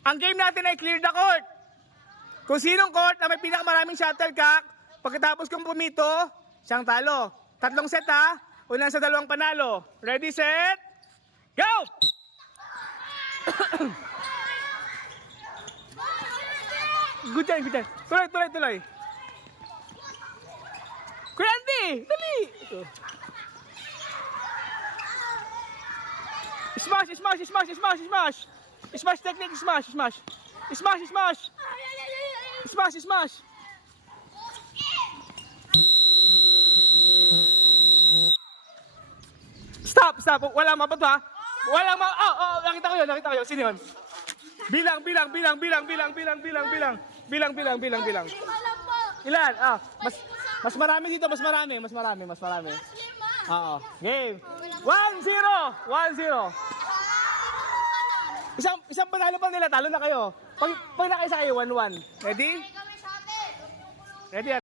Ang game natin ay clear the court. Kung sinong court na may pinakamaraming shuttlecock, pagkatapos kong pumito, siyang talo. 3 set ha. Unang sa 2 panalo. Ready, set, go! Good job, good job. Tuloy. Kuya Andy, dali! Smash! Smash technique, smash! Stop! Walang mabato ha? Nakita ko yun. Sino yun? Bilang. Ilan? Mas marami dito, mas marami. Oo. Game. 1-0. Isang panalo pa nila, talo na kayo. Pag nakaisa kayo, 1-1. Ready? Ready?